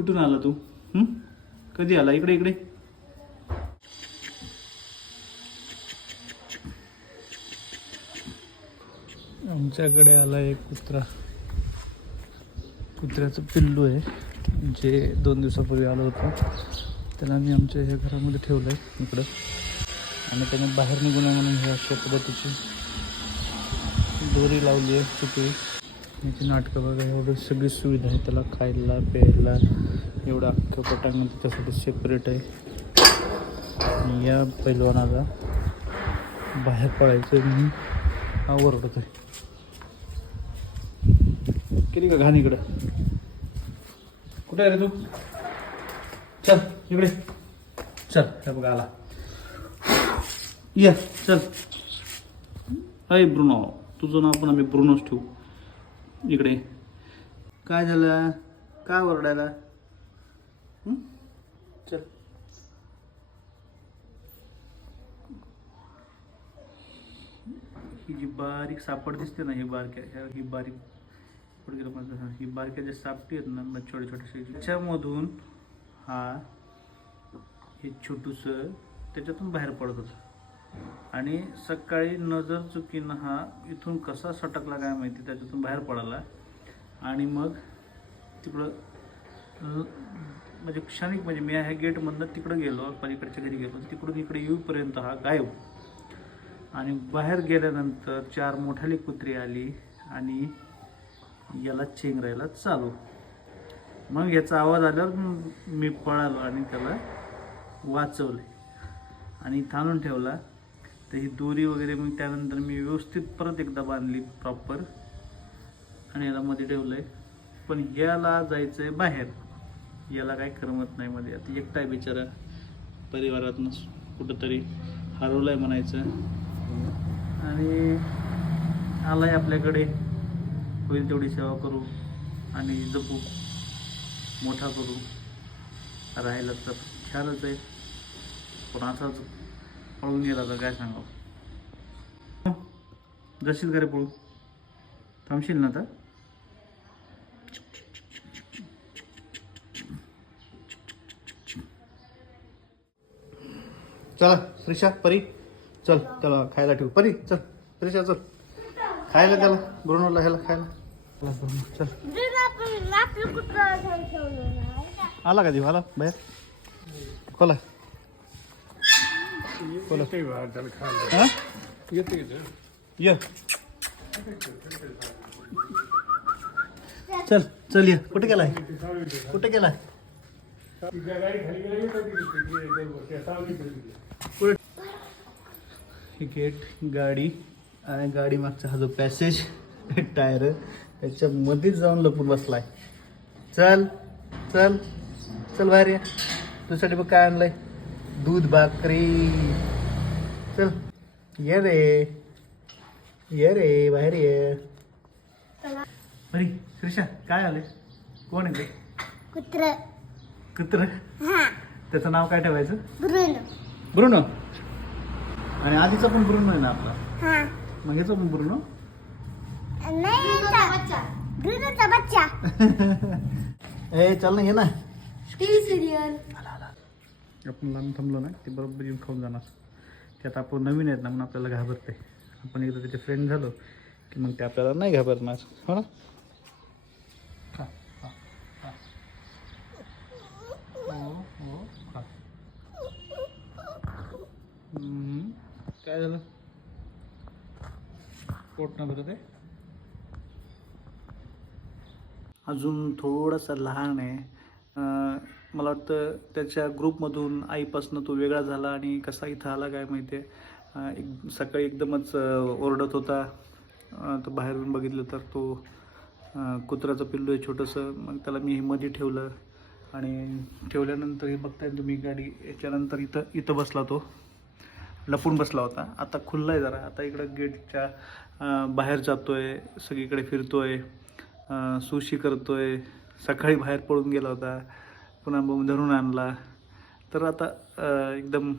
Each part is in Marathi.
कुठून आला तू? कधी आला? इकडे इकडे. आमच्याकडे आला एक कुत्रा. कुत्र्याचं पिल्लू आहे जे दोन दिवसापूर्वी आलं होतं. त्याला आम्ही आमच्या ह्या घरामध्ये ठेवलं आहे इकडं. आणि त्याने बाहेर निघू नये म्हणून ह्या अशा पद्धतीची दोरी लावली आहे चुकी. याची नाटकं बघा एवढं सगळी सुविधा आहे त्याला खायला प्यायला. एवढा अख्खं पटांगण त्याच्यासाठी सेपरेट आहे. आणि या पैलवानाला बाहेर पडायचं म्हणून हा ओरडत आहे किती का घाण इकडं? कुठे आहे रे तू? चल इकडे. चल हे बघा आला. ये चल. अय ब्रुनो. तुझं नाव पण आम्ही ब्रुनोच ठेवू. इकडे काय झालं? काय ओरडायला? चल. ही जी बारीक सापड दिसते ना ही बारक्या ह्या- ही बारीक ही बारक्या ज्या सापटी आहेत ना मग छोटे छोटे त्याच्यामधून हा हे छोटूस त्याच्यातून बाहेर पडत होतं. आणि सकाळी नजर चुकीनं हा इथून कसा सटकला काय माहिती त्याच्यातून बाहेर पडाला. आणि मग तिकडं म्हणजे क्षणिक म्हणजे मी ह्या गेटमधनं तिकडं गेलो पलीकडच्या घरी गेलो तिकडून इकडे येऊपर्यंत हा गायब. आणि बाहेर गेल्यानंतर चार मोठाली कुत्री आली आणि याला चेंगरायला चालू. मग याचा आवाज आल्यावर मी पळालो आणि त्याला वाचवले आणि थांबून ठेवला. तर ही दोरी वगैरे मग त्यानंतर मी व्यवस्थित परत एकदा बांधली प्रॉपर आणि याला मध्ये ठेवलंय. पण याला जायचंय बाहेर. याला काय करमत नाही मध्ये. आता एकटा आहे बिचारा परिवारातनं कुठंतरी हरवलाय म्हणायचं. आणि आलाय आपल्याकडे. होईल तेवढी सेवा करू आणि जपू. मोठा करू. राहिला तर छानच आहे. पण असाच पळून गेला तर काय सांगावं. हो, जशील घरी पळू. थांबशील ना तर चला श्रीषा परी. चल त्याला खायला ठेवू. परी चल श्रीषा चल. खायला त्याला ब्रुनोला ह्याला खायला. चल आला का देव आला बाहेर. खोला. खोला. ये. चल चल ये. कुठे गेलाय? कुठे गेलाय? गेट गाडी आणि गाडी मागचा हा जो पॅसेज टायर त्याच्यामध्येच जाऊन लपून बसलाय. चल चल चल बाहेर ये. तुझ्यासाठी बघ काय आणलंय. दूध भाकरी. चल ये रे. ये रे बाहेर ये. बरी श्रीषा काय आले कोण आहे ते? कुत्र. कुत्र? हा. त्याचं नाव काय ठेवायचं? ब्रुनो. आणि आधीचा पण ब्रुनो आहे ना आपला? हा. मग याचा पण ब्रुनो? नाही बच्चा ब्रुनोचा बच्चा. ए चल ना ये ना. TV serial. आपण लांब थांबलो ना ते बरोबर येऊन खाऊन जाणार. ते आता आपण नवीन आहेत ना म्हणून आपल्याला घाबरते आपण एकदा त्याचे फ्रेंड झालो की मग ते आपल्याला नाही घाबरणार. हो ना खा, खा, खा. हो, हो, खा. हम्म. काय झालं पोट न भरत आहे अजून थोडासा लहान आहे. मला वाटतं त्याच्या ग्रुपमधून आईपासनं तो वेगळा झाला आणि कसा इथं आला काय माहिती आहे. एक सकाळी एकदमच ओरडत होता. तो तर बाहेरून बघितलं तर तो कुत्र्याचं पिल्लू आहे छोटंसं. मग त्याला मी हे मध्ये ठेवलं आणि ठेवल्यानंतर हे बघताय तुम्ही गाडी याच्यानंतर इथं इथं बसला तो. लपून बसला होता. आता खुल्ला आहे जरा. आता इकडं गेटच्या बाहेर जातो आहे सगळीकडे फिरतो आहे सुशी करतो आहे सकाळी बाहेर पळून गेला होता. पुन्हा मग धरून आणला. तर आता एकदम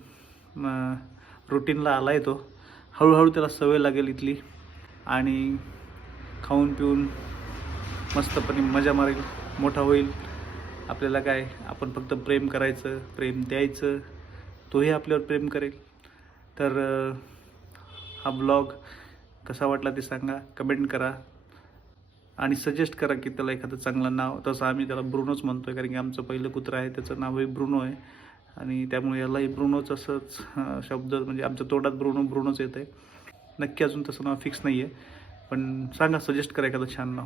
रुटीनला आला आहे तो. हळूहळू त्याला सवय लागेल इथली. आणि खाऊन पिऊन मस्तपणे मजा मारेल. मोठा होईल. आपल्याला काय आपण फक्त प्रेम करायचं प्रेम द्यायचं. तोही आपल्यावर प्रेम करेल. तर हा ब्लॉग कसा वाटला ते सांगा. कमेंट करा. आणि सजेस्ट करा की त्याला एखादं चांगलं नाव. तसं आम्ही त्याला ब्रुनोच म्हणतो आहे कारण की आमचं पहिलं कुत्रं आहे त्याचं नावही ब्रुनो आहे. आणि त्यामुळे यालाही ब्रुनोच असंच शब्द म्हणजे आमच्या तोंडात ब्रुनो ब्रुनोच येत आहे नक्की अजून तसं नाव फिक्स नाही आहे पण सांगा सजेस्ट करा एखादं छान नाव.